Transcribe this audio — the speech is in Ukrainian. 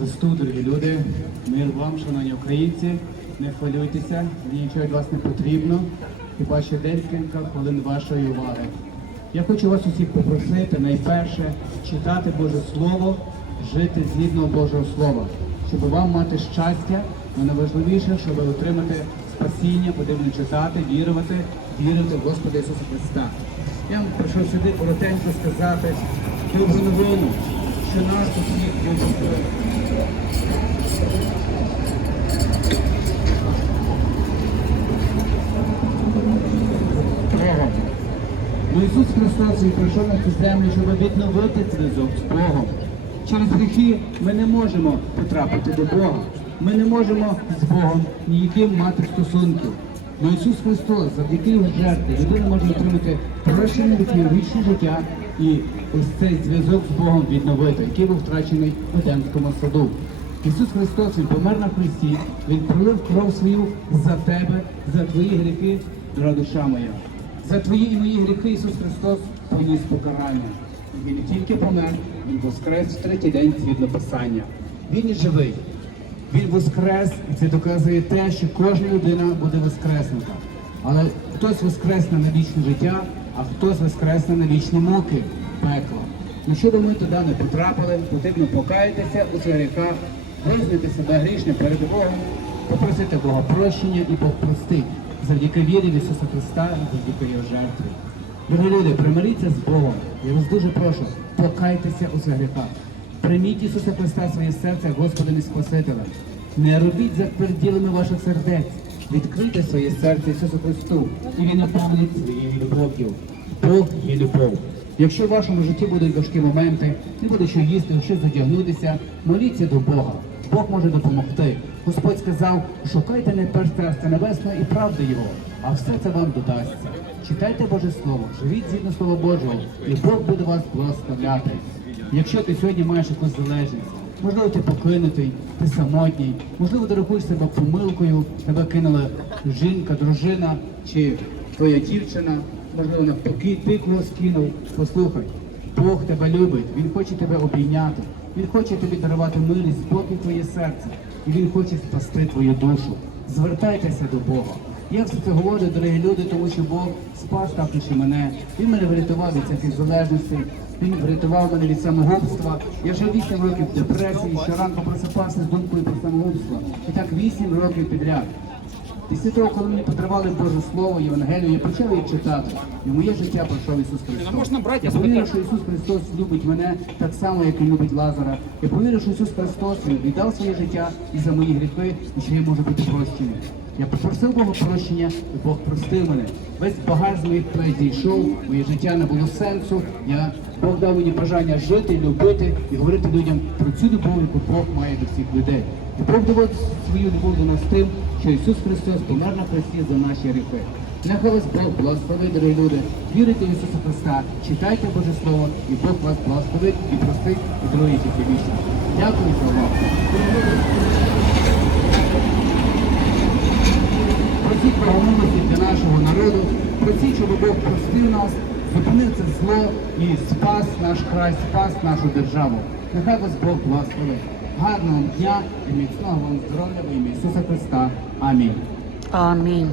Христу, дорогі люди, мир вам, шановні українці, не хвилюйтеся, мені нічого від вас не потрібно, хіба ще декілька хвилин вашої уваги. Я хочу вас усіх попросити найперше читати Боже Слово, жити згідно Божого Слова, щоб вам мати щастя, але найважливіше, щоб отримати спасіння, потрібно читати, вірувати, вірити в Господа Ісуса Христа. Я вам прийшов сюди коротенько сказати добру новину, що любить. Богом. Ну Ісус Христос Він прийшов на цю землю, щоб відновити зв'язок з Богом. Через гріхи ми не можемо потрапити до Бога. Ми не можемо з Богом ніяким мати стосунків. Но Ісус Христос, завдяки Його жертві, людина може отримати прощення гріхів, вічне життя і ось цей зв'язок з Богом відновити, який був втрачений в Едемському саду. Ісус Христос Він помер на Христі, Він пролив кров свою за тебе, за твої гріхи, дорога душа моя. За твої і мої гріхи Ісус Христос поніс покарання. Він не тільки помер, Він воскрес в третій день згідно Писання. Він і живий. Він воскрес, і це доказує те, що кожна людина буде воскреснута. Але хтось воскресне на вічне життя, а хтось воскресне на вічні муки, пекло. Ну щоб ми туди не потрапили, потрібно покаятися у гріхах, визнати себе грішним перед Богом, попросити Бога прощення і Бог простить завдяки вірі в Ісуса Христа і завдяки Його жертві. Дорогі люди, примиріться з Богом. Я вас дуже прошу, покайтеся у гріхах. Прийміть Ісуса Христа своє серце Господом і Спасителем. Не робіть за переділами ваших сердець. Відкрийте своє серце Ісусу Христу, і Він наповнить своєю любов'ю. Бог є любов. Якщо в вашому житті будуть важкі моменти, не буде що їсти, що задягнутися, моліться до Бога. Бог може допомогти. Господь сказав, шукайте найперш Царства Небесного і правди Його, а все це вам додасться. Читайте Боже Слово, живіть згідно Слова Божого, і Бог буде вас благословляти. Якщо ти сьогодні маєш якусь залежність, можливо, ти покинутий, ти самотній, можливо, ти рахуєш себе помилкою, тебе кинула жінка, дружина чи твоя дівчина, можливо, навпаки, ти когось кинув. Послухай, Бог тебе любить, Він хоче тебе обійняти, Він хоче тобі дарувати милість, спокій твоє серце, і Він хоче спасти твою душу. Звертайтеся до Бога. Я все це говорю, дорогі люди, тому що Бог спас також і мене. Він мене врятував від всяких залежностей, він врятував мене від самогубства. Я вже 8 років в депресії, щоранку просипався з думкою про самогубство. І так 8 років підряд. Після того, коли мені потривали Боже Слово, Євангелію, я почав їх читати. І в моє життя пройшов Ісус Христос. можна брати, я повірив, що Ісус Христос любить мене так само, як Він любить Лазара. Я повірив, що Ісус Христос віддав своє життя і за мої гріхи, і що я можу бути прощений. Я попросив Бога прощення, і Бог простив мене. Весь багаж з моїх плеч зійшов, моє життя не було сенсу. Я Бог дав мені бажання жити, любити і говорити людям про цю любов, яку Бог має до всіх людей. І Бог доводить свою любов до нас тим, що Ісус Христос помер на хресті за наші гріхи. Нехай вас Бог благословить, дорогі люди. Вірите в Ісуса Христа, читайте Боже Слово, і Бог вас благословить і простить, і дарує життя вічне. Дякую за увагу. Просіть про для нашого народу, просіть, щоб Бог простив нас, зупинив це зло і спас наш край, спас нашу державу. Нехай вас Бог благословить. Гарного дня і міцного вам здоров'я в ім'я Ісуса Христа. Амінь. Амінь.